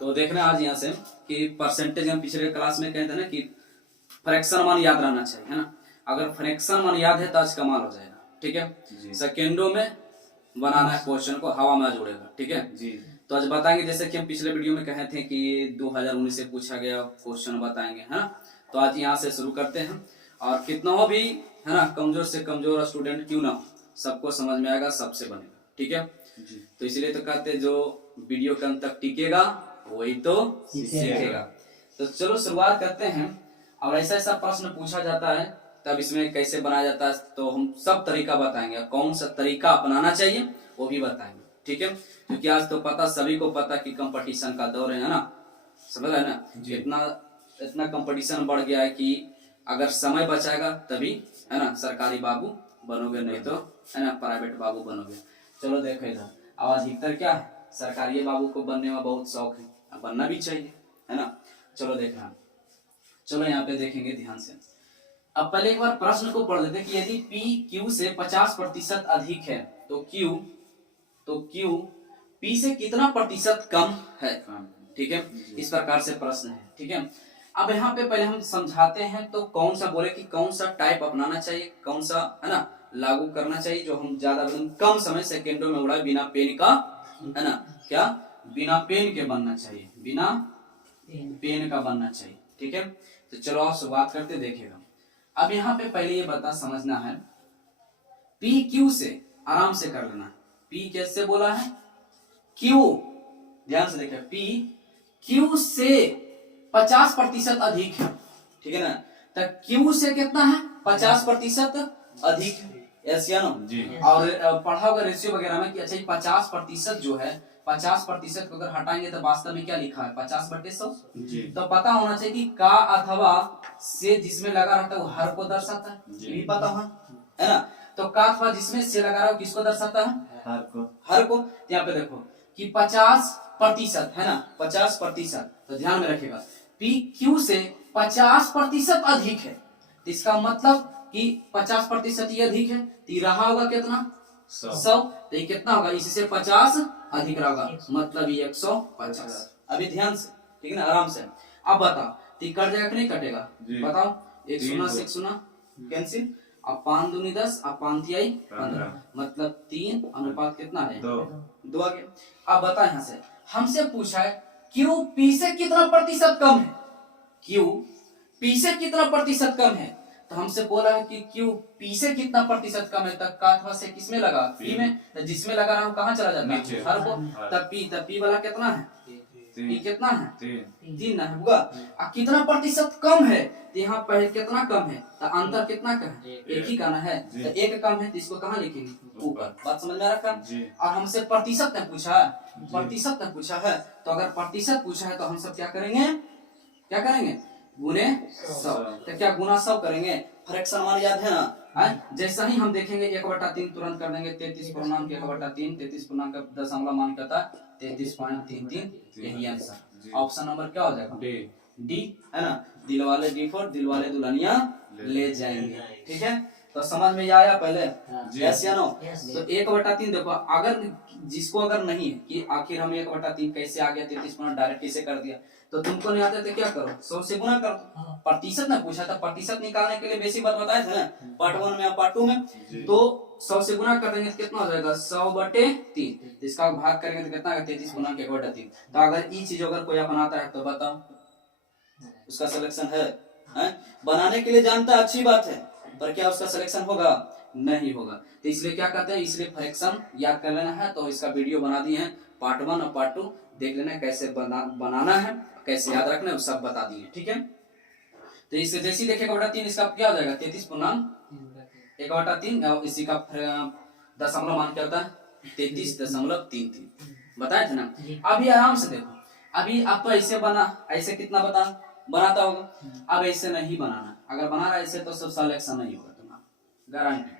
तो देखना आज यहाँ से कि परसेंटेज हम पिछले क्लास में कहते हैं ना कि फ्रैक्शन मान याद रहना चाहिए, है ना। अगर फ्रैक्शन मान याद है तो आज कमाल हो जाएगा, ठीक है। सेकेंडों में बनाना है क्वेश्चन को, हवा में जोड़ेगा, ठीक है जी। तो आज बताएंगे जैसे कि हम पिछले वीडियो में कहे थे कि 2019 से पूछा गया क्वेश्चन बताएंगे, है ना। तो आज यहाँ से शुरू करते हैं और कितना हो भी, है ना, कमजोर से कमजोर स्टूडेंट क्यों ना हो, सबको समझ में आएगा, सबसे बनेगा, ठीक है जी। तो इसलिए तो कहते हैं जो वीडियो के अंत तक टिकेगा वही तो सीखेगा। तो चलो शुरुआत करते हैं। और ऐसा ऐसा प्रश्न पूछा जाता है तब इसमें कैसे बनाया जाता है तो हम सब तरीका बताएंगे, कौन सा तरीका अपनाना चाहिए वो भी बताएंगे, ठीक है। क्योंकि आज तो पता सभी को पता कि कंपटीशन का दौर है ना, समझ रहे ना। इतना कंपटीशन बढ़ गया है कि अगर समय बचाएगा तभी, है ना, सरकारी बाबू बनोगे, नहीं तो, है ना, प्राइवेट बाबू बनोगे। चलो देखो इधर, आवाज अधिकतर क्या है, सरकारी बाबू को बनने में बहुत शौक है, बनना भी चाहिए, है ना। चलो देखना, चलो यहाँ पे देखेंगे ध्यान से। अब पहले एक बार प्रश्न को पढ़ लेते कि यदि P Q से 50% अधिक है तो Q P से कितना प्रतिशत कम है, ठीक है। इस प्रकार से प्रश्न है, ठीक है। अब यहाँ पे पहले हम समझाते हैं तो कौन सा बोले कि कौन सा टाइप अपनाना चाहिए, कौन सा, है ना, लागू करना चाहिए जो हम ज्यादा कम समय सेकेंडों में उड़ाए, बिना पेन का, है ना, क्या बिना पेन के बनना चाहिए, बिना पेन का बनना चाहिए, ठीक है। तो चलो आप शुरुआत करते देखिएगा। अब यहाँ पे पहले ये बता समझना है, P Q से आराम से कर लेना। P कैसे बोला है, Q, ध्यान से देखिए, P Q से 50% अधिक है, ठीक है ना। तो Q से कितना है, 50% अधिक है, यस या नो जी। और पढ़ा होगा रेशियो वगैरह में कि अच्छा 50% जो है, 50% को अगर हटाएंगे तो वास्तव में क्या लिखा है, 50/100। तो पता होना चाहिए कि का अथवा से जिसमें लगा रहता है वो हर को दर्शाता है, ये भी पता है ना। तो का अथवा जिसमें से लगा रहा है किसको दर्शाता है, हर को। तो यहाँ पे देखो कि 50% है ना, 50%। तो ध्यान में रखिएगा P Q से 50% अधिक है, तो इसका मतलब कि 50% ये अधिक है, तो रहा होगा कितना, 100। तो ये कितना होगा, इससे 50 अधिक रहेगा, मतलब ये 150। अभी ध्यान से, ठीक है ना, आराम से। अब बताओ तो कट जाएगा कि नहीं कटेगा, बताओ। 1 शून्य से 1 शून्य कैंसिल, अब 5 दूनी 10, अब 5 तिहाई 15, मतलब 3 अनुपात कितना है, 2 आ गया। अब बता यहाँ से हमसे पूछा है Q P से कितना प्रतिशत कम है, Q P से कितना प्रतिशत कम है। तो हमसे बोला है कि Q P से कितना प्रतिशत कम है, तब का अथवा से किसमें लगा, P में। तो जिसमें लगा रहा हूँ कहाँ चला जाता है, हर को। तब P वाला कितना है, P कितना है, 3 ना होगा। कितना प्रतिशत कम है, तो यहाँ पहले कितना कम है, तो अंतर कितना का है, एक ही का ना है। तो एक कम है तो इसको कहाँ लिखेंगे, ऊपर। बात समझ में आ रखा। और हमसे प्रतिशत ने पूछा है, प्रतिशत ने पूछा है, तो अगर प्रतिशत पूछा है तो हम सब क्या करेंगे, गुने 100। तो क्या गुना 100 करेंगे, फ्रैक्शन मान याद है ना। जैसा ही हम देखेंगे 1/3 तुरंत कर देंगे, 33 1/3, 33 दशमलव मान कहता है 33.33, यही आंसर। ऑप्शन नंबर क्या हो जाएगा, डी, है ना। दिल वाले डी फॉर दिल वाले दुल्हनिया ले जाएंगे, ठीक है। तो समझ में आया पहले, यस या नो। तो 1/3 देखो, अगर जिसको अगर नहीं है कि आखिर हम 1/3 कैसे आ गया, 33 डायरेक्ट कैसे कर दिया, तो तुमको नहीं आता तो क्या करो, 100 से गुना करो। प्रतिशत ने पूछा था, प्रतिशत निकालने के लिए बेसिक बात बताए थे ना, पार्ट 1 में या पार्ट 2 में। तो 100 से गुना कर देंगे तो कितना हो जाएगा, 100/3। इसका भाग करेंगे तो कितना, 33 गुना 1/3। तो अगर ये चीज अगर कोई अपनाता है तो बताओ उसका सिलेक्शन है? बनाने के लिए जानता है, अच्छी बात है, पर क्या उसका सिलेक्शन होगा, नहीं होगा। तो इसलिए क्या कहते हैं, इसलिए फ्रैक्शन याद कर लेना है। तो इसका वीडियो बना दिए हैं, पार्ट 1 और पार्ट 2 देख लेना कैसे बनाना है, कैसे याद रखना है, सब बता दिए, ठीक है। तो इससे जैसे देखे 1/3, इसका क्या हो जाएगा, 33 पूर्णांक 1/3, और इसी का दशमलव मान क्या होता है, 33.33 बताए थे ना। अभी आराम से देखो, अभी आप तो ऐसे ऐसे कितना बनाता होगा, अब ऐसे नहीं बनाना। अगर बना रहा है ऐसे तो सब सिलेक्शन नहीं होगा तुम्हारा, गारंटी।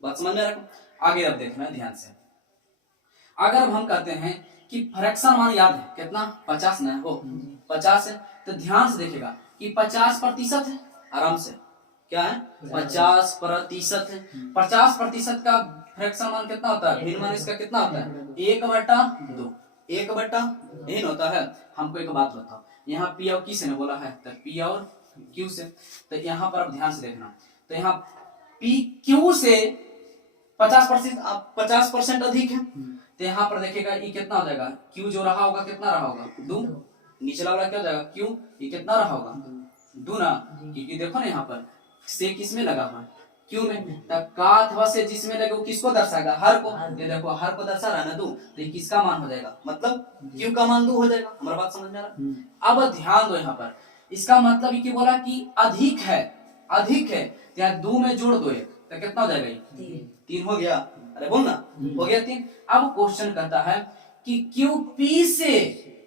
बात समझ में रखो। आगे अब देखना ध्यान से, अगर हम कहते हैं कि फ्रैक्शन मान याद है कितना, 50 ना हो, 50 है। तो ध्यान से देखिएगा कि 50% है, आराम से क्या है, 50% है। 50% का फ्रैक्शन मान कितना होता है, भिन्न मान इसका कितना होता है, 1/2। 1 बटा यही ना होता है। हमको एक बात बताओ, यहाँ P और Q से ने बोला है, तो P और Q से, तो यहाँ पर अब ध्यान से देखना, तो यहाँ P Q से 50% अधिक है, तो यहाँ पर देखिएगा ये कितना हो जाएगा, Q जो रहा होगा कितना रहा होगा 2, नीचे वाला क्या हो जाएगा Q, ये कितना रहा होगा 2 ना, क्योंकि देखो ना यहाँ पर से किस में लगा हुआ क्यू में, तब का अथवा से जिसमें लगे वो किसको दर्शाएगा, हर को। ये देखो हर को दर्शा रहा है ना 2, तो ये किसका मान हो जाएगा, मतलब क्यू का मान 2 हो जाएगा। हमारा बात समझ में आ रहा। अब ध्यान दो यहाँ पर, इसका मतलब ये बोला कि अधिक है, अधिक है, यहाँ 2 में जोड़ दो 1, तो कितना हो जाएगा, 3 हो गया। अरे बोल ना, हो गया 3। अब क्वेश्चन कहता है कि क्यू पी से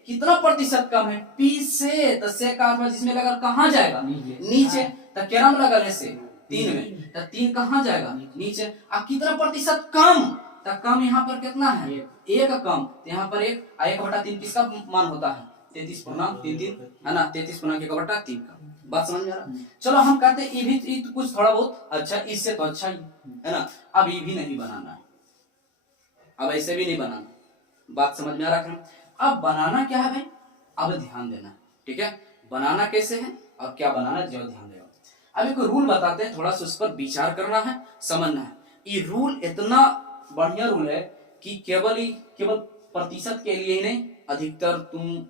कितना प्रतिशत कम है, पी से, तो से का अथवा जिसमें लगा कहाँ जाएगा, नीचे, तो क्या नाम लगा से 3 में, तो 3 कहाँ जाएगा, नीचे। अब कितना प्रतिशत कम, तो कम यहाँ पर कितना है, 1 कम, तो यहाँ पर 1 बटा 3 किसका मान होता है, 33.33 है ना, 33.1/3 का। बात समझ में आ रहा। चलो हम कहते हैं ये भी तो कुछ थोड़ा बहुत अच्छा, इससे तो अच्छा ही है ना। अब ये भी नहीं बनाना है, अब ऐसे भी नहीं बनाना, बात समझ में आ रहा है। अब बनाना क्या है भाई, अब ध्यान देना, ठीक है, बनाना कैसे है और क्या बनाना, जो ध्यान देगा। अब एक रूल बताते हैं, थोड़ा सा उस पर विचार करना है, समझना है। ये रूल इतना बढ़िया रूल है कि केवल प्रतिशत के लिए ही नहीं, अधिकतर तुम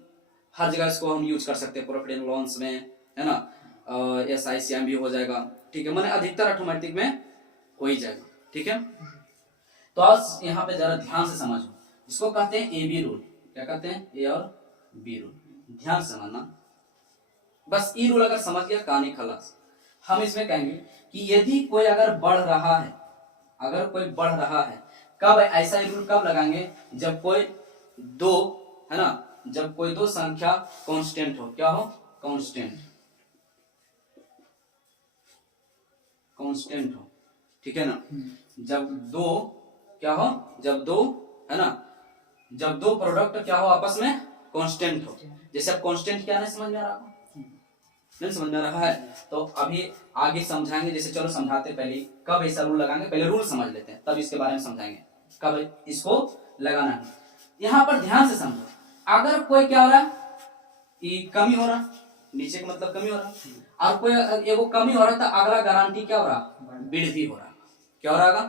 हर जगह इसको हम यूज कर सकते हैं, प्रॉफिट एंड लॉस में है ना, SICM भी हो जाएगा, ठीक है, मैंने अधिकतर ऑटोमेटिक में हो ही जाएगा, ठीक है। तो आज यहाँ पे जरा ध्यान से समझो, इसको कहते हैं AB रूल। क्या कहते हैं, ए और बी रूल, ध्यान से समझना। बस ई रूल अगर समझ गया कहानी खलास। हम इसमें कहेंगे कि यदि कोई अगर बढ़ रहा है, अगर कोई बढ़ रहा है, कब ऐसा रूल कब लगाएंगे, जब कोई 2 है ना, जब कोई 2 संख्या कांस्टेंट हो, क्या हो, कांस्टेंट, कांस्टेंट हो, ठीक है ना। जब 2 क्या हो, जब 2 है ना, जब 2 प्रोडक्ट क्या हो आपस में कांस्टेंट हो। जैसे अब कांस्टेंट क्या नहीं समझ में आ रहा, नहीं समझ में आ रहा है, तो अभी आगे समझाएंगे। जैसे चलो समझाते, पहले कब ऐसा रूल लगाएंगे, पहले रूल समझ लेते हैं, तब इसके बारे में समझाएंगे कब इसको लगाना है। यहाँ पर ध्यान से समझो, अगर कोई क्या हो रहा है, ये कमी हो रहा, नीचे का मतलब कमी हो रहा, और कोई एगो कमी हो रहा, तो अगला गारंटी क्या हो रहा, वृद्धि हो रहा, क्या हो रहा,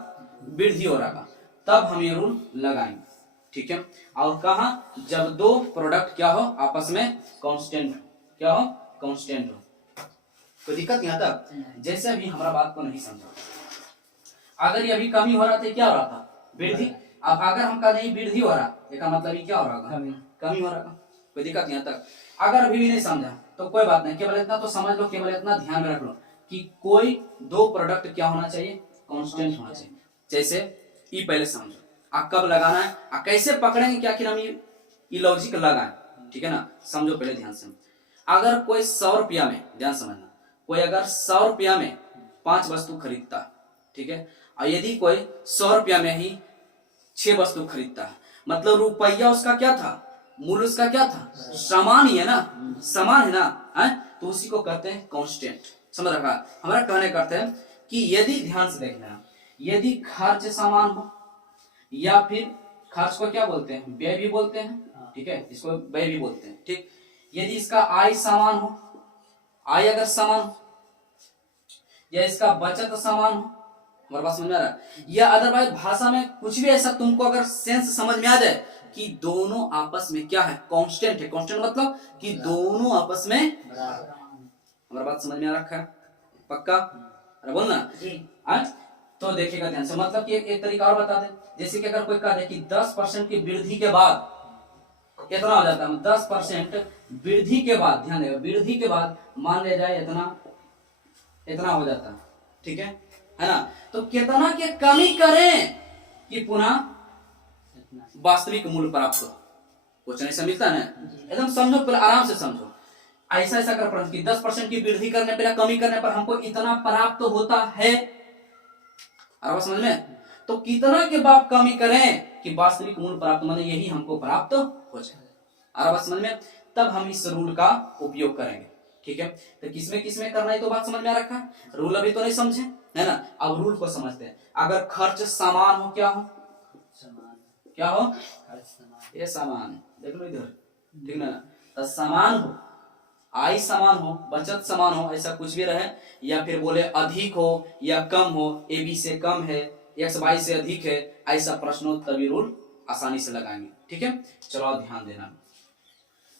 वृद्धि हो रहा, तब हम ये रूल लगाएंगे, ठीक है। और कहा, जब 2 प्रोडक्ट क्या हो आपस में कांस्टेंट, क्या हो, कांस्टेंट हो। कोई दिक्कत नहीं आता। जैसे अभी हमारा बात को नहीं समझा, अगर ये अभी कमी हो रहा था, क्या हो रहा था, वृद्धि। अब अगर हम कहते हैं वृद्धि हो रहा, इसका मतलब ये क्या हो रहा, कमी हो रहा, कोई दिक्कत नहीं आता। अगर अभी भी नहीं समझा तो कोई बात नहीं, केवल इतना तो समझ लो, केवल इतना ध्यान में रख लो कि कोई 2 प्रोडक्ट क्या होना चाहिए, कांस्टेंट होना चाहिए। जैसे ये पहले समझो, कब लगाना है, कैसे पकड़ेंगे, क्या कि हम ये लॉजिक लगाएं, ठीक है ना। समझो पहले ध्यान से, अगर कोई 100 रुपया में, ध्यान समझना, कोई अगर 100 रुपया में 5 वस्तु खरीदता, ठीक है, और यदि कोई 100 रुपया में ही 6 वस्तु खरीदता है, मतलब रुपया उसका क्या था, मूल्य उसका क्या था, समान ही है ना, समान है ना, है? तो उसी को कहते हैं कांस्टेंट। समझ रखा। हमारा कहने करते हैं कि यदि, ध्यान से देखना, यदि खर्च समान हो, या फिर खर्च को क्या बोलते हैं, व्यय भी बोलते हैं, ठीक है, इसको व्यय भी बोलते हैं, ठीक। यदि इसका आय समान हो, आय अगर समान हो, या इसका बचत समान हो, हमारे पास समझ में आ रहा है, या अदरवाइज भाषा में कुछ भी ऐसा तुमको अगर सेंस समझ में आ जाए कि दोनों आपस में क्या है, कांस्टेंट है। कांस्टेंट मतलब कि दोनों आपस में, हमारा बात समझ में आ रखा है, पक्का, अरे बोलना आज। तो देखिएगा ध्यान से, मतलब कि एक तरीका और बता दे, जैसे कि अगर कोई कह दे कि 10% की वृद्धि के बाद कितना हो जाता है, 10% वृद्धि के बाद, ध्यान देगा, वृद्धि के बाद मान लिया जाए इतना हो जाता है, ठीक है ना। तो कितना की कमी करें कि पुनः वास्तविक मूल्य प्राप्त हो, क्वेश्चन ऐसा मिलता है ना, एकदम समझो, पहले आराम से समझो। ऐसा कर प्रश्न कि 10% की वृद्धि करने पर या कमी करने पर हमको इतना प्राप्त होता है, समझ में। तो कितना के बाद कमी करें कि वास्तविक मूल्य प्राप्त, माने यही हमको प्राप्त हो जाए, समझ में। तब हम इस रूल का उपयोग करेंगे, ठीक है। तो किसमें करना है, तो बात समझ में आ रखा है। रूल अभी तो नहीं समझे है ना, अब रूल को समझते हैं। अगर खर्च समान हो, क्या हो, क्या हो, ये समान, देख लो इधर, ठीक ना। तो समान हो, आई समान हो, बचत समान हो, ऐसा कुछ भी रहे, या फिर बोले अधिक हो या कम हो, ए बी से कम है, एक्स वाई से अधिक है, ऐसा प्रश्न हो तभी रूल आसानी से लगाएंगे। ठीक है, चलो आप ध्यान देना।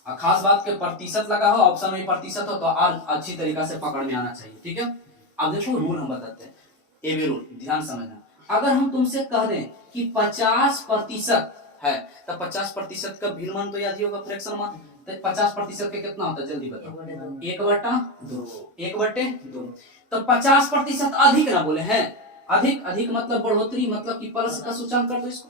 खास बात के प्रतिशत लगा हो, ऑप्शन में प्रतिशत हो तो और अच्छी तरीका से पकड़ में आना चाहिए। ठीक है, अब देखो रूल हम बताते हैं, ए बी रूल ध्यान समझना। अगर हम तुमसे कह दें कि 50% है, तो 50% का भिन्न मान तो याद ही होगा, फ्रैक्शन मान। तो 50% के कितना होता है जल्दी बताओ? 1/2। 1/2। तो 50% अधिक ना बोले हैं, अधिक, अधिक मतलब बढ़ोतरी, मतलब कि प्लस का सूचकांक कर दो, इसको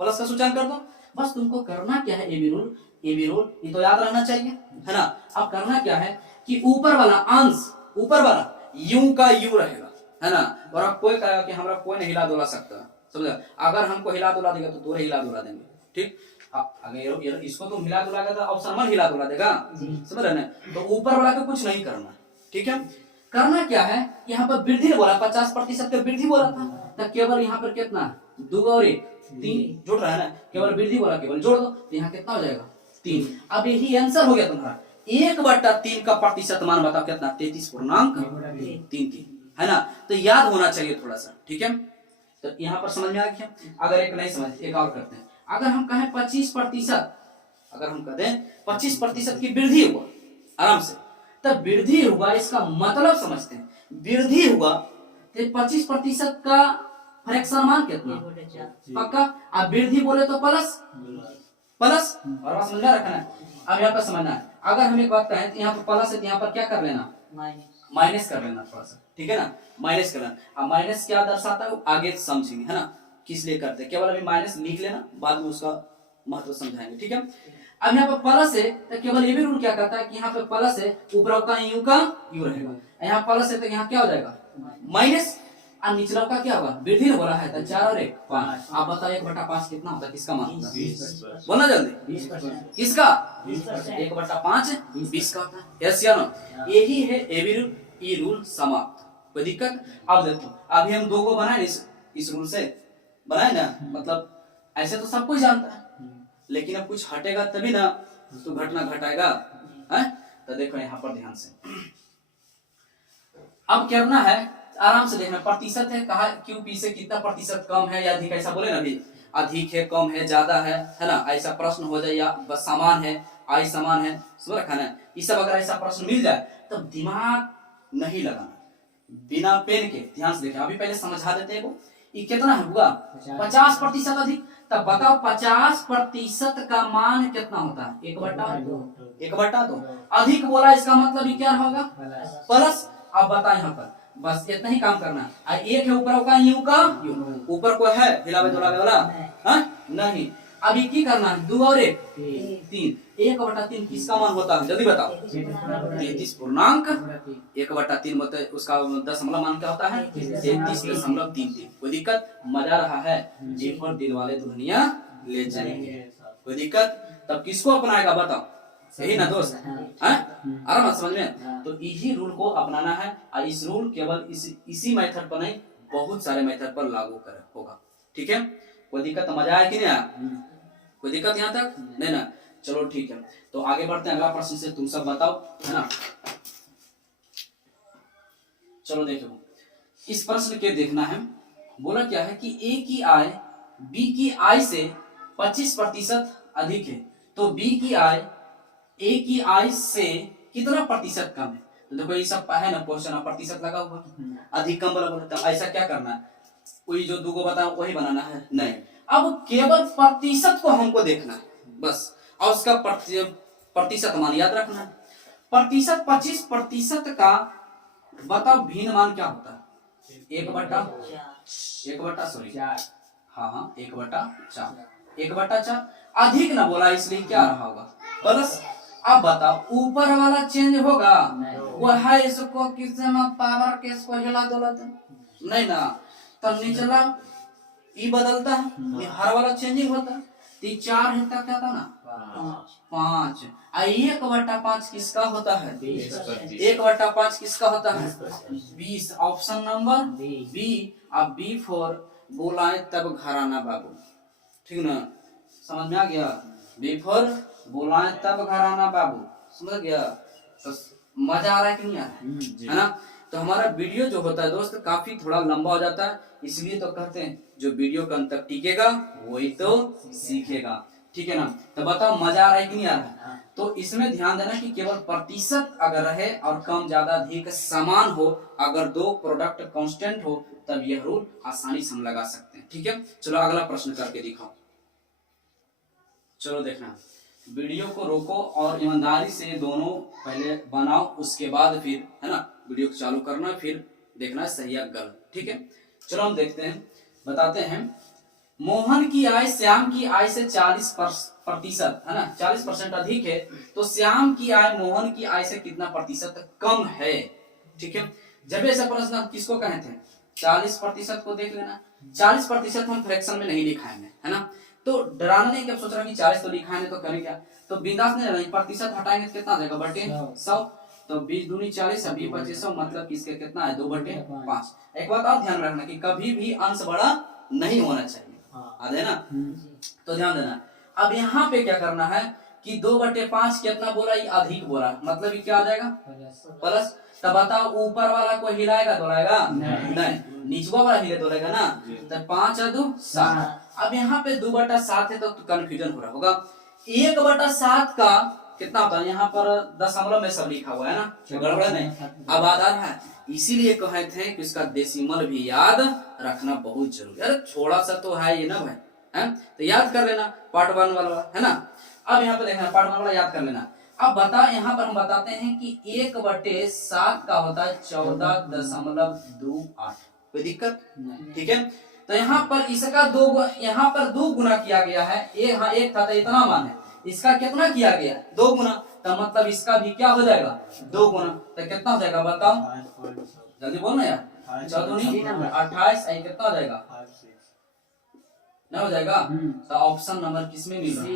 प्लस का सूचकांक कर दो। बस तुमको करना क्या है, A B rule, A B rule ये तो याद रहना चाहिए, है ना। अब करना क्या है कि ऊपर वाला अंश, ऊपर वाला यू का यू रहेगा, है ना। और अब कोई कहेगा कि हमरा कोई नहीं हिला डुला सकता, समझा। अगर हमको हिला डुला देगा तो तोरे हिला डुला देंगे। ठीक, अगर इसको तुम हिला डुला तो ऑप्शन वन हिला डुला देगा, समझ रहे ना। तो ऊपर वाला को कुछ नहीं करना, ठीक है। करना क्या है, यहाँ पर वृद्धि बोला, 50% का वृद्धि बोला था, तो केवल यहाँ पर कितना, 2 और 1 3 जुड़ रहा है ना, केवल वृद्धि बोला, केवल जोड़ दो, तो यहाँ कितना हो जाएगा 3। अब यही आंसर हो गया तुम्हारा। 1/3 का प्रतिशत मान बताओ कितना, 33.33, है ना। तो याद होना चाहिए थोड़ा सा, ठीक है। तो यहाँ पर समझ में आ गया। अगर एक नहीं समझ, एक और करते हैं। अगर हम कहें 25%, अगर हम कहते हैं 25% की वृद्धि हुआ, आराम से, तब वृद्धि हुआ इसका मतलब समझते हैं। वृद्धि हुआ तो 25% का फ्रैक्शन मान कितना, पक्का। अब वृद्धि बोले तो प्लस, प्लस, और बात समझ में रखना है। अब यहाँ पर समझना है, अगर हम एक बात कहें तो यहाँ पर प्लस है, तो यहाँ पर क्या कर लेना, माइनस कर लेना थोड़ा सा, ठीक है ना, माइनस कर लेना। अब माइनस क्या दर्शाता है आगे समझेंगे, है ना, किस लिए करते हैं। केवल अभी माइनस लिख लेना, बाद में उसका महत्व समझाएंगे, ठीक है। अब यहाँ पर प्लस है तो केवल ये भी रूल क्या कहता है कि यहाँ पे प्लस है, ऊपर का यू का यू रहेगा, यहाँ प्लस है तो यहाँ क्या हो जाएगा माइनस, और निचला का क्या होगा, वृद्धि बोला है तो 4 और 1 5। आप बताओ 1/5 कितना होता है, किसका मान होता है, बोलना जल्दी, किसका, 1/5 20 का होता है, यस या नो। यही है A B rule, E rule समाप्त, कोई दिक्कत। अब देखो अभी हम 2 को बनाए इस रूल से, बनाए ना, मतलब ऐसे तो सब कुछ जानता है, लेकिन अब कुछ हटेगा तभी ना तो घटना घटाएगा, है। तो देखो यहाँ पर ध्यान से, अब करना है, आराम से देखना। प्रतिशत है, कहा क्यू पी से कितना प्रतिशत कम है या अधिक, ऐसा बोले ना, अभी अधिक है, कम है, ज्यादा है ना, ऐसा प्रश्न हो जाए, या बस समान है, आई समान है, समझ रखा ना। ये सब अगर ऐसा प्रश्न मिल जाए तो दिमाग नहीं लगाना, बिना पेन के ध्यान से देखना। अभी पहले समझा देते हैं, ये कितना हुआ 50% अधिक, तब बताओ 50% का मान कितना होता है, 1/2। अधिक बोला इसका मतलब ये क्या होगा, प्लस। अब बता यहाँ पर बस इतना ही काम करना है। एक है ऊपर का यू का यू, ऊपर को है हिलावे डुलावे वाला, हाँ नहीं। अभी की करना है, 2 और 1 3, 1/3 किसका मान होता है जल्दी बताओ, 33.1/3 मतलब उसका दशमलव मान क्या होता है 33.33। कोई दिक्कत, मजा रहा है, जिन पर दिल वाले दुल्हनिया ले जाएंगे, कोई दिक्कत। तब किसको अपनाएगा बताओ, यही ना दोस्त, आराम समझ में। तो इसी रूल को अपनाना है, और इस रूल केवल इसी मेथड पर नहीं, बहुत सारे मेथड पर लागू कर होगा, ठीक है। कोई दिक्कत, मजा आया कि नहीं आया, कोई दिक्कत यहाँ तक नहीं ना। चलो ठीक है, तो आगे बढ़ते हैं, अगला प्रश्न से तुम सब बताओ, है ना। चलो देखो, इस प्रश्न के देखना है, बोला क्या है कि ए की आय बी की आय से 25% अधिक है, तो बी की आय ए की आय से कितना प्रतिशत कम है। तो देखो ये सब है ना क्वेश्चन, प्रतिशत लगा हुआ, अधिक कम वाला बोलता है, ऐसा क्या करना है, वही जो 2 को बताओ वही बनाना है, नहीं। अब केवल प्रतिशत को हमको देखना है बस, और उसका प्रतिशत मान याद रखना है। प्रतिशत 25% का बताओ भिन्न मान क्या होता है, 1/4 अधिक ना बोला इसलिए क्या रहा होगा प्लस। अब बताओ ऊपर वाला चेंज होगा, वो है इसको किससे में पावर के इसको हिला डुला नहीं ना, तो निचला ई बदलता है, हर वाला चेंजिंग होता है। 4 है तक क्या था ना 5, 1/5 किसका होता है 1/5 किसका होता है 20। Option number B. अब B4 बुलाए तब घराना बाबू, ठीक ना, समझ में आ गया। बिफोर बुलाए तब घर आना बाबू, समझ गया। तो मजा आ रहा है कि नहीं आ रहा है ना। तो हमारा वीडियो जो होता है दोस्त काफी थोड़ा लंबा हो जाता है, इसलिए तो कहते हैं जो वीडियो के अंत तक टिकेगा वही तो सीखेगा, ठीक है ना। तो बताओ मजा आ रहा है कि नहीं आ रहा है। तो इसमें ध्यान देना कि केवल प्रतिशत अगर रहे और कम ज्यादा अधिक समान हो, अगर दो प्रोडक्ट कांस्टेंट हो, तब यह रूल आसानी से हम लगा सकते हैं, ठीक है। चलो अगला प्रश्न करके दिखाओ। चलो देखना, वीडियो को रोको और ईमानदारी से दोनों पहले बनाओ, उसके बाद फिर है ना वीडियो को चालू करना, फिर देखना सही या गलत, ठीक है। चलो हम देखते हैं, बताते हैं। मोहन की आय श्याम की आय से 40% है ना, 40% अधिक है, तो श्याम की आय मोहन की आय से कितना प्रतिशत कम है, ठीक है। जब ऐसा प्रश्न हम किसको कहे थे, 40% को देख लेना। 40% हम फ्रैक्शन में नहीं लिखाएंगे, है ना। तो डराना नहीं, क्या सोच रहा कि 40 तो लिखाएंगे तो करें क्या, तो बिंदास नहीं, प्रतिशत हटाएंगे तो कितना आ जाएगा, बटे 100। तो 20 दूनी 40, 20 25 100, मतलब किसके कितना है, 2/5। एक बात और ध्यान रखना कि कभी भी अंश बड़ा नहीं होना चाहिए, आधे ना। तो ध्यान देना। अब यहाँ पे क्या करना है कि 2/5 कितना बोला, ये अधिक बोला, मतलब ये क्या आ जाएगा, प्लस। तब बताओ ऊपर वाला को हिलाएगा दोलाएगा नहीं, निचवा वाला हिले दोलेगा ना। तो 5 और 2 7। अब यहाँ पे 2/7 है तो कंफ्यूजन हो रहा होगा। 1/7 का कितना होता है, यहाँ पर दशमलव में सब लिखा हुआ है ना, गड़बड़ नहीं। अब आधार है, इसीलिए कहे थे कि इसका डेसिमल भी याद रखना बहुत जरूरी है। थोड़ा सा तो है ये ना भाई, है तो याद कर लेना, पार्ट 1 वाला है ना। अब यहाँ पे देखना, पार्ट 1 वाला याद कर लेना। अब बता, यहाँ पर हम बताते हैं कि 1/7 का होता है 14.28, कोई दिक्कत, ठीक है। तो यहाँ पर इसका यहाँ पर 2 गुना किया गया है, हाँ 1 था तो इतना मान है, इसका कितना किया गया, 2 गुना, तो मतलब इसका भी क्या हो जाएगा, 2 गुना। तो कितना हो जाएगा बताओ, जल्दी बोलना यार, 28 कितना हो जाएगा, ना हो जाएगा। तो ऑप्शन नंबर किसमें मिल रहा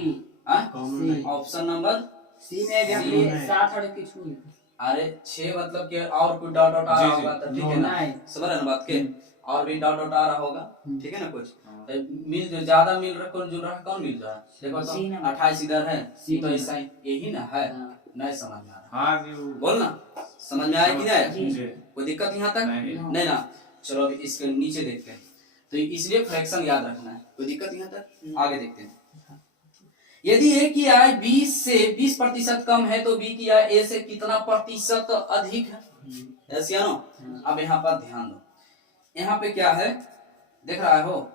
है, ऑप्शन नंबर सी में। 7 और कुछ नहीं, अरे 6 मतलब के और कुछ डॉट डॉट आ रहा होगा, तो ठीक है ना, समझ रहे ना बात के, और भी डॉट डॉट आ रहा होगा, ठीक है ना। कुछ मिल जो ज्यादा मिल रहा, कौन जुड़ रहा है, कौन मिल रहा है, देखो तो 28 इधर है, तो ऐसा यही ना है, नहीं समझ में आ रहा, बोलना समझ में आया कि नहीं आया, कोई दिक्कत यहाँ तक नहीं ना। चलो अभी इसके नीचे देखते हैं, तो इसलिए फ्रैक्शन याद रखना है, कोई दिक्कत यहाँ तक। आगे देखते हैं, यदि ए की आय 20 से 20% कम है, तो बी की आय ए से कितना प्रतिशत अधिक है, ऐसे ना। अब यहाँ पर ध्यान दो, यहाँ पे क्या है देख रहा हो,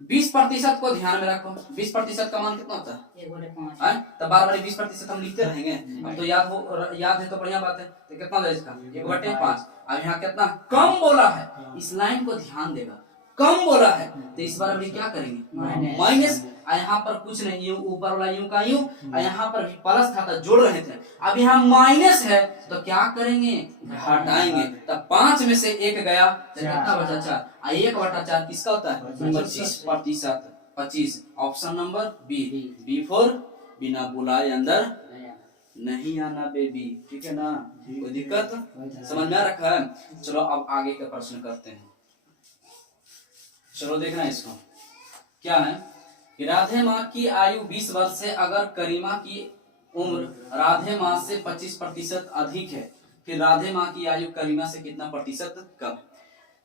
20% को ध्यान में रखो। 20% का मान कितना होता है, 1/5, तो बार-बार 20% हम लिखते रहेंगे, अब तो याद है तो बढ़िया बात है। तो कितना हो इसका 1/5। अब यहाँ कितना कम बोला है, इस लाइन को ध्यान देगा, कम बोला है, तो इस बार हम क्या करेंगे, माइनस। यहाँ पर कुछ नहीं, यूं ऊपर वाला यूं का यूं, यहाँ पर भी प्लस था तो जोड़ रहे थे, अब यहाँ माइनस है तो क्या करेंगे, हटाएंगे। तब 5 में से 1 गया तो कितना बचा, 4। 1/4 किसका होता है, 25%। 25 ऑप्शन नंबर बी फॉर बिना बुलाए अंदर नहीं आना बेबी, ठीक है ना, कोई दिक्कत समझ में रखा है। चलो अब आगे का प्रश्न करते हैं। चलो देखना इसको, क्या है कि राधे माँ की आयु 20 वर्ष है, अगर करीमा की उम्र राधे माँ से 25% अधिक है, फिर राधे माँ की आयु करीमा से कितना प्रतिशत कम।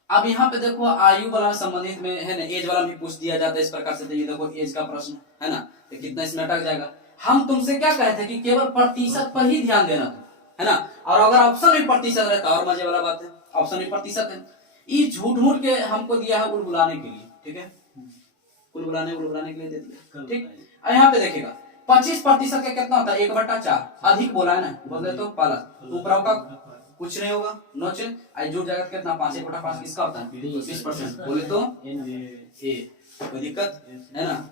अब यहाँ पे देखो आयु वाला संबंधित में है ना, एज वाला भी पूछ दिया जाता है इस प्रकार से। तो ये देखो एज का प्रश्न है ना, तो कितना इसमें अटक जाएगा। हम तुमसे क्या कहते हैं कि केवल प्रतिशत पर ही ध्यान देना है ना, और अगर ऑप्शन में प्रतिशत रहता और मजे वाला बात है, ऑप्शन में प्रतिशत है। ये झूठ मूठ के हमको दिया है उलबुलाने के लिए, ठीक है, उलबुलाने के लिए दे दिया, ठीक। यहाँ पे देखिएगा 25% का कितना होता है, 1/4 अधिक बोला है ना, बोले तो प्लस ऊपर का कुछ नहीं होगा, नो चेंज। आई जुड़ जाएगा कितना, 5 1/5 किसका होता है, 20%, बोले तो ए, कोई दिक्कत है ना,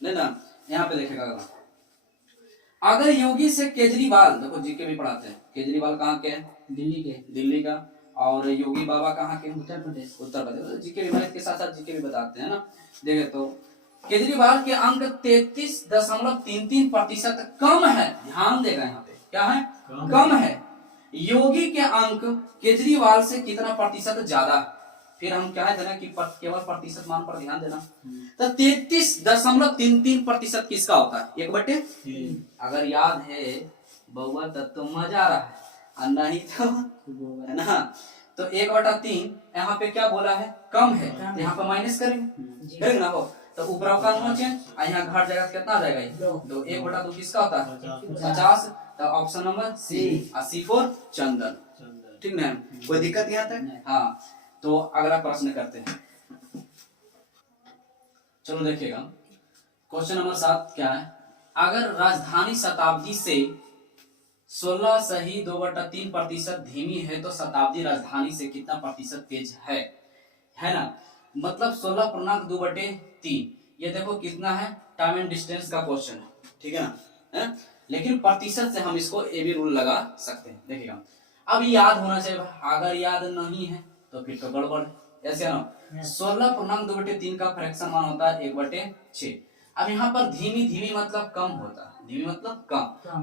नहीं ना। यहाँ पे देखेगा, अगर योगी से केजरीवाल, देखो जीके भी पढ़ाते हैं, केजरीवाल कहाँ के, दिल्ली का, और योगी बाबा कहाँ के, उत्तर प्रदेश। जीके भी मैथ के साथ साथ जीके भी बताते हैं ना। देखे तो केजरीवाल के अंक 33.33% कम है, ध्यान देगा यहाँ पे क्या है, कम है। योगी के अंक केजरीवाल से कितना प्रतिशत ज्यादा, फिर हम क्या है ना कि केवल प्रतिशत मान पर ध्यान देना। तो 33.33% किसका होता है? 1/3। अगर याद है बउआ तब तो मजा आ रहा है, और नहीं तो है ना। तो 1/3 यहाँ पे क्या बोला है? कम है, तो यहाँ पे माइनस करेंगे ना। हो तो ऊपर का नो चेंज, यहाँ घट जाएगा कितना आ जाएगा? 2। 1/2 किसका होता है? 50। तो option number C, C for Chandan. ठीक ना, कोई दिक्कत यहाँ तक? हाँ, तो अगला प्रश्न करते हैं। चलो देखिएगा, क्वेश्चन नंबर 7 क्या है? अगर राजधानी शताब्दी से 16 सही 2/3% धीमी है तो शताब्दी राजधानी से कितना प्रतिशत तेज है ना। मतलब 16.2/3। ये देखो कितना है, टाइम एंड डिस्टेंस का क्वेश्चन है, ठीक है ना है? लेकिन प्रतिशत से हम इसको ए बी रूल लगा सकते हैं। देखिएगा, अब याद होना चाहिए, अगर याद नहीं है तो फिर तो गड़बड़ है। ऐसे ना 16.2/3 का फ्रैक्शन मान होता है 1/6। अब यहाँ पर धीमी धीमी मतलब कम होता है, धीमी मतलब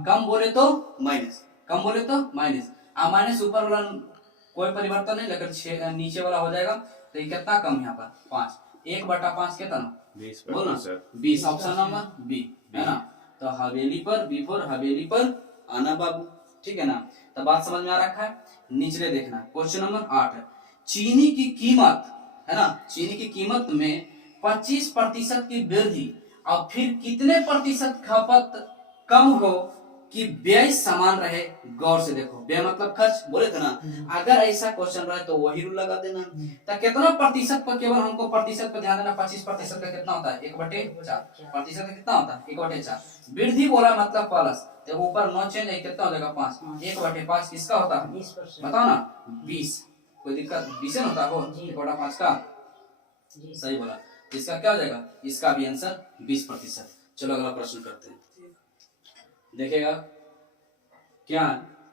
कम बोले तो माइनस, कम बोले तो माइनस। अब माइनस ऊपर वाला कोई परिवर्तन नहीं, लेकिन नीचे वाला हो जाएगा। तो ये कितना कम यहाँ पर? 5। 1/5 कितना? 20। ऑप्शन नंबर बी है ना। तो हवेली पर, बी फॉर हवेली पर आना बाबू, ठीक है ना। तो बात समझ में आ रखा है। निचले देखना, क्वेश्चन नंबर 8 चीनी की कीमत है ना, चीनी की कीमत में 25% की वृद्धि और फिर कितने प्रतिशत खपत कम हो कि व्यय समान रहे? गौर से देखो, व्यय मतलब खर्च बोले थे ना। अगर ऐसा क्वेश्चन रहे तो वही रूल लगा देना। तो कितना प्रतिशत पर, केवल हमको प्रतिशत पर ध्यान देना। 25% का कितना होता है? 1/4। प्रतिशत का कितना होता है? 1/4। वृद्धि बोला मतलब प्लस, तो ऊपर नो चेंज है, कितना हो जाएगा? 5। 1/5 किसका होता है? बताओ ना, 20। कोई दिक्कत? 20 होता है 1/5 का, सही बोला। इसका क्या हो जाएगा? इसका भी आंसर 20%। चलो अगला प्रश्न करते हैं। देखिएगा क्या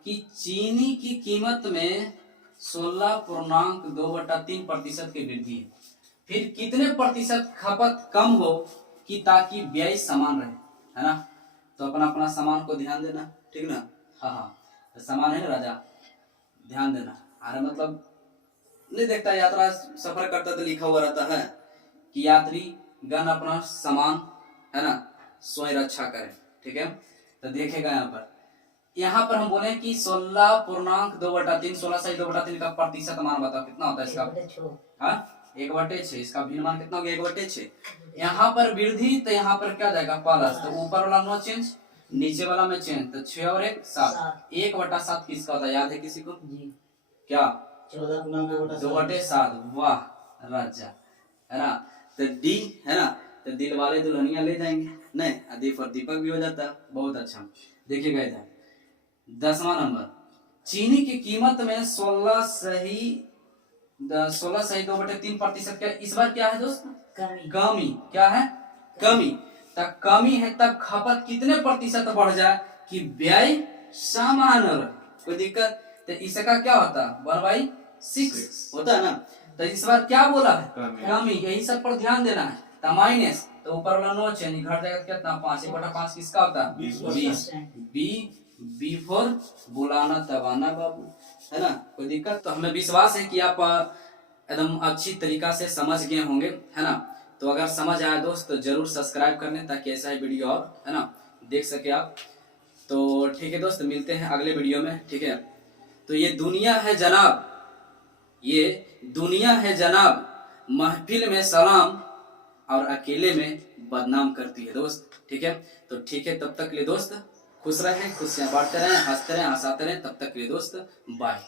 कि चीनी की कीमत में 16.2/3% की वृद्धि है, फिर कितने प्रतिशत खपत कम हो कि ताकि व्यय समान रहे, है ना। तो अपना अपना सामान को ध्यान देना, ठीक ना। हाँ, तो सामान है ना राजा, ध्यान देना। अरे मतलब नहीं देखता, यात्रा सफर करता तो लिखा हुआ रहता है कि यात्री गण अपना सामान है ना स्वयं रक्षा करें, ठीक है। तो देखेगा यहाँ पर हम बोले कि 16.2/3, 16 सही 2/3 का प्रतिशत मान बताओ कितना होता है इसका? 1/6। इसका भिन्न मान कितना हो गया? 1/6। यहाँ पर वृद्धि, तो यहाँ पर क्या जाएगा? प्लस। तो ऊपर वाला नो चेंज, नीचे वाला में चेंज, तो 6 और 1 7। 1/7 किसका होता है? याद है किसी को? क्या? 2/7। वाह राजा, है ना। तो डी है ना, तो दिल वाले दुल्हनिया ले जाएंगे नहीं, अदीप और दीपक भी हो जाता है। बहुत अच्छा। देखिएगा इधर 10वां नंबर, चीनी की कीमत में 16 सही 2/3% का इस बार क्या है दोस्त? कमी। क्या है? कमी। तब कमी है तब खपत कितने प्रतिशत बढ़ जाए कि व्यय समान रहे? कोई दिक्कत? तो इसका क्या होता? 1/6 होता है ना। तो इस बार क्या बोला है? कमी। यही सब पर ध्यान देना है। तो माइनस, तो ऊपर वाला नो चेंज, घट जाएगा कितना? 5। 1/5 किसका होता है? 20। बी फॉर बुलाना तबाना बाबू, है ना। कोई दिक्कत? तो हमें विश्वास है कि आप एकदम अच्छी तरीका से समझ गए होंगे, है ना। तो अगर समझ आया दोस्त तो जरूर सब्सक्राइब कर लें, ताकि ऐसा ही वीडियो और है ना देख सके आप। तो ठीक है दोस्त, मिलते हैं अगले वीडियो में, ठीक है। तो ये दुनिया है जनाब, ये दुनिया है जनाब, महफिल में सलाम और अकेले में बदनाम करती है दोस्त, ठीक है। तो ठीक है, तब तक के लिए दोस्त खुश रहें, खुशियां बांटते रहें, हंसते रहें, हंसाते रहें। तब तक के लिए दोस्त बाय।